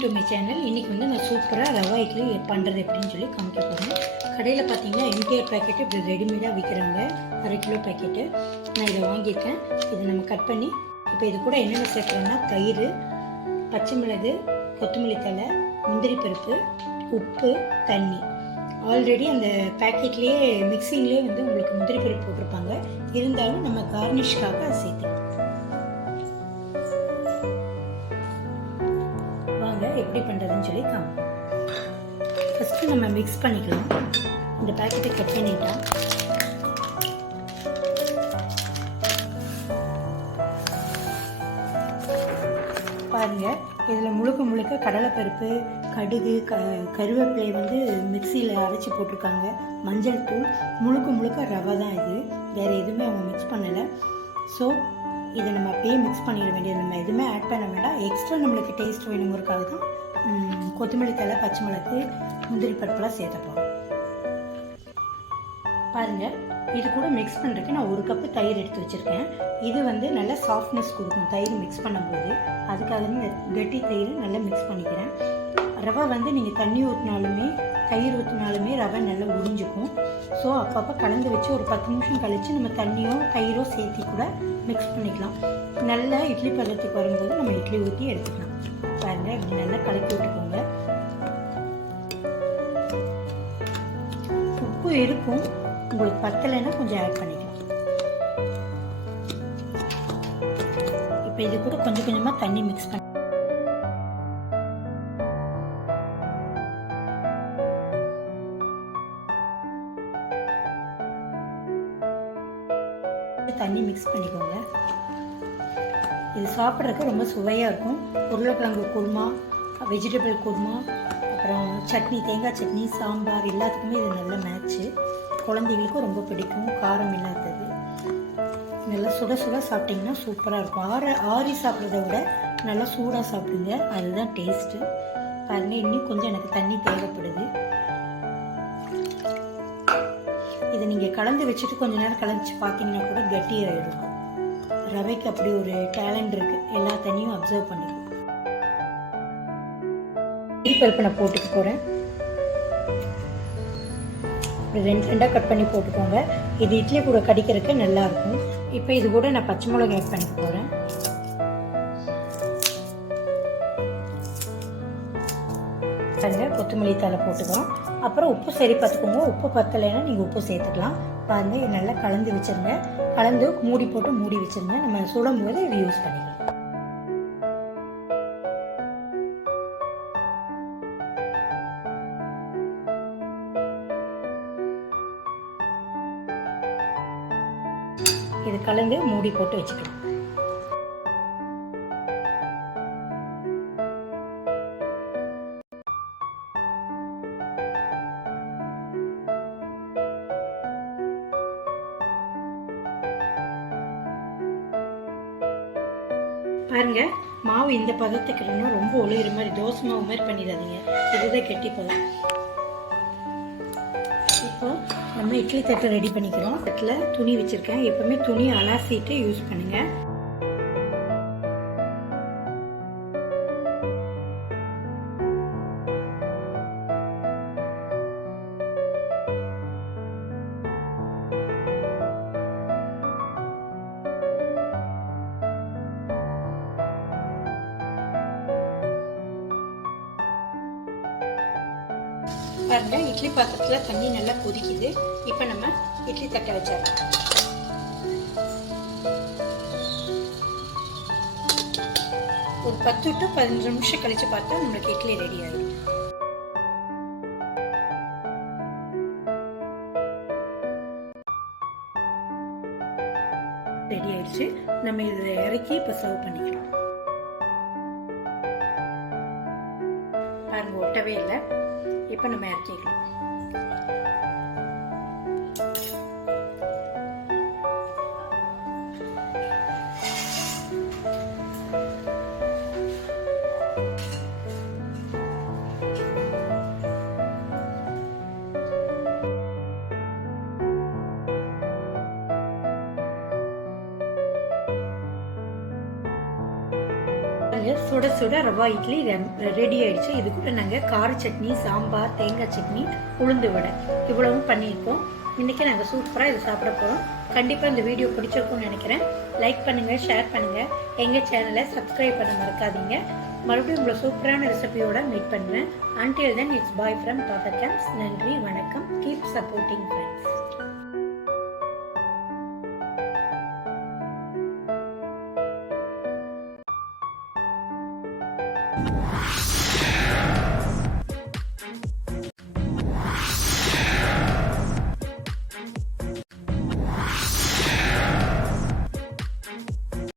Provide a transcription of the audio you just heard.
Welcome to my channel. இன்றைக்கி நான் சூப்பராக ரவா இட்லி பண்ணுறது எப்படின்னு சொல்லி காமிக்க போகிறேன். கடையில் பார்த்தீங்கன்னா எம்டிஆர் பேக்கெட்டு இப்படி ரெடிமேடாக விற்கிறாங்க, 1/2 கிலோ பேக்கெட்டு. நான் இதை வாங்கியிருக்கேன். இதை நம்ம கட் பண்ணி இப்போ இது கூட என்னென்ன சேர்க்குறோன்னா தயிர், பச்சை மிளகு, கொத்தமல்லி தழை, முந்திரி பருப்பு, உப்பு, தண்ணி. ஆல்ரெடி அந்த பேக்கெட்லேயே மிக்சிங்லேயே உங்களுக்கு முந்திரி பருப்பு போட்டிருப்பாங்க. இருந்தாலும் நம்ம கார்னிஷ்காக அதை சேர்த்துக்கலாம். எப்படி பண்ணுறதுன்னு சொல்லி காமிப்போம். ஃபஸ்ட்டு நம்ம மிக்ஸ் பண்ணிக்கலாம். இந்த பேக்கெட்டை கட் பண்ணிட்டா பாருங்கள், இதில் முழுக்க கடலைப்பருப்பு, கடுகு, கருவேப்பிலை மிக்சியில் அரைச்சி போட்டிருக்காங்க. மஞ்சள் தூள், முழுக்க ரவை தான். இது வேறு எதுவுமே அவங்க மிக்ஸ் பண்ணலை. ஸோ இதை நம்ம அப்படியே மிக்ஸ் பண்ணிட வேண்டியது. நம்ம எதுவுமே ஆட் பண்ண வேண்டாம். எக்ஸ்ட்ரா நம்மளுக்கு டேஸ்ட் வேணுங்கிறதுக்காக தான் கொத்தமல்லி தழை, பச்சை மிளகு, முந்திரி பருப்புலாம் சேர்த்துப்போம். பாருங்கள், இது கூட மிக்ஸ் பண்ணுறதுக்கு நான் 1 கப்பு தயிர் எடுத்து வச்சுருக்கேன். இது நல்லா சாஃப்ட்னஸ் கொடுக்கும் தயிர் மிக்ஸ் பண்ணும்போது. அதுக்காக கட்டி தயிர் நல்லா மிக்ஸ் பண்ணிக்கிறேன். ரவை நீங்கள் தண்ணி ஊற்றினாலுமே தயிர் ஊற்றினாலுமே ரவை நல்லா உறிஞ்சிக்கும். ஸோ அப்பப்போ கலந்து வச்சு ஒரு 10 நிமிஷம் கழித்து நம்ம தண்ணியோ தயிரோ சேர்த்தி கூட மிக்ஸ் பண்ணிக்கலாம். நல்லா இட்லி பதத்துக்கு வரும்போது நம்ம இட்லி ஊற்றி எடுத்துக்கலாம். பாருங்கள், இப்படி நல்லா கலக்கி விட்டுக்கோங்க. உப்பு இருக்கும், உங்களுக்கு பத்தலைன்னா கொஞ்சம் ஆட் பண்ணிக்கலாம். இப்போ இது கூட கொஞ்சம் கொஞ்சமாக தண்ணி மிக்ஸ் பண்ணி தண்ணி மிக்ஸ் பண்ணிக்கோங்க. இது சாப்பிட்றதுக்கு ரொம்ப சுவையாக இருக்கும். உருளைக்கிழங்கு குருமா, வெஜிடபிள் குருமா, அப்புறம் சட்னி, தேங்காய் சட்னி, சாம்பார் எல்லாத்துக்குமே இது நல்ல மேட்ச்சு. குழந்தைகளுக்கும் ரொம்ப பிடிக்கும், காரம் இல்லாதது. நல்லா சுட சாப்பிட்டிங்கன்னா சூப்பராக இருக்கும். ஆறி சாப்பிட்றத விட நல்லா சூடாக சாப்பிடுங்க, அதுதான் டேஸ்ட்டு. பாருங்கள், இன்னும் கொஞ்சம் எனக்கு தண்ணி தேவைப்படுது. இதை நீங்கள் கலந்து வச்சுட்டு கொஞ்ச நேரம் கலந்துச்சு பார்த்தீங்கன்னா கூட கட்டியாகிடும். ரவைக்கு அப்படி ஒரு டேலண்ட் இருக்குது, எல்லா தண்ணியும் அப்சர்வ் பண்ணிக்கும். பருப்பு நான் போட்டுக்க போகிறேன். இப்படி 2 கட் பண்ணி போட்டுக்கோங்க. இது இட்லி கூட கடிக்கிறதுக்கு நல்லாயிருக்கும். இப்போ இது கூட நான் பச்சை மிளகாய் ஆட் பண்ணிக்க போகிறேன். கொத்தமல்லி தழை போட்டுக்கலாம். அப்புறம் உப்பு சரி பார்த்துக்கோங்க. உப்பு பத்தலைன்னா நீங்கள் உப்பு சேர்த்துக்கலாம். பாருங்கள், இது நல்லா கலந்து வச்சுருங்க. கலந்து மூடி போட்டு மூடி வச்சுருங்க. நம்ம சுடும் போது இது யூஸ் பண்ணிக்கலாம். இது கலந்து மூடி போட்டு வச்சுக்கலாம். பாருங்க, மாவு இந்த பதத்துக்கு இருக்கணும். ரொம்ப ஒளிகிற மாதிரி தோசை மாவு மாதிரி பண்ணிடாதீங்க. இதுதான் கெட்டி பதம். இப்போ நம்ம இட்லி தட்டை ரெடி பண்ணிக்கிறோம். தட்டில் துணி வச்சுருக்கேன். எப்பவுமே துணி அலாசிட்டு யூஸ் பண்ணுங்க. பாருங்க, இட்லி பாத்திரத்தில் தண்ணி நல்லா கொதிக்குது. இப்போ நம்ம இட்லி தட்டை வச்சிடலாம். ஒரு 10 to 15 நிமிஷம் கழிச்சு பார்த்தா நம்மளுக்கு இட்லி ரெடி ஆகிடும். ரெடி ஆயிடுச்சு. நம்ம இதை இறக்கி இப்போ சர்வ் பண்ணிக்கலாம். பாருங்க, ஒட்டவே இல்லை. இப்போ நம்ம இறக்கிக்கலாம். பாருங்கள், சுட சுட ரவா இட்லி ரெடி ஆயிடுச்சு. இது கூட நாங்கள் கார சட்னி, சாம்பார், தேங்காய் சட்னி, உளுந்து வடை இவ்வளவும் பண்ணியிருக்கோம். இன்றைக்கி நாங்கள் சூப்பராக இது சாப்பிட போகிறோம். கண்டிப்பாக இந்த வீடியோ பிடிச்சிருக்கும்னு நினைக்கிறேன். லைக் பண்ணுங்கள், ஷேர் பண்ணுங்கள், எங்கள் சேனலை சப்ஸ்கிரைப் பண்ண மறக்காதீங்க. மறுபடியும் உங்களை சூப்பரான ரெசிபியோட மீட் பண்ணுவேன். Until then, it's bye from BAFACAMS. நன்றி, வணக்கம். Keep supporting friends.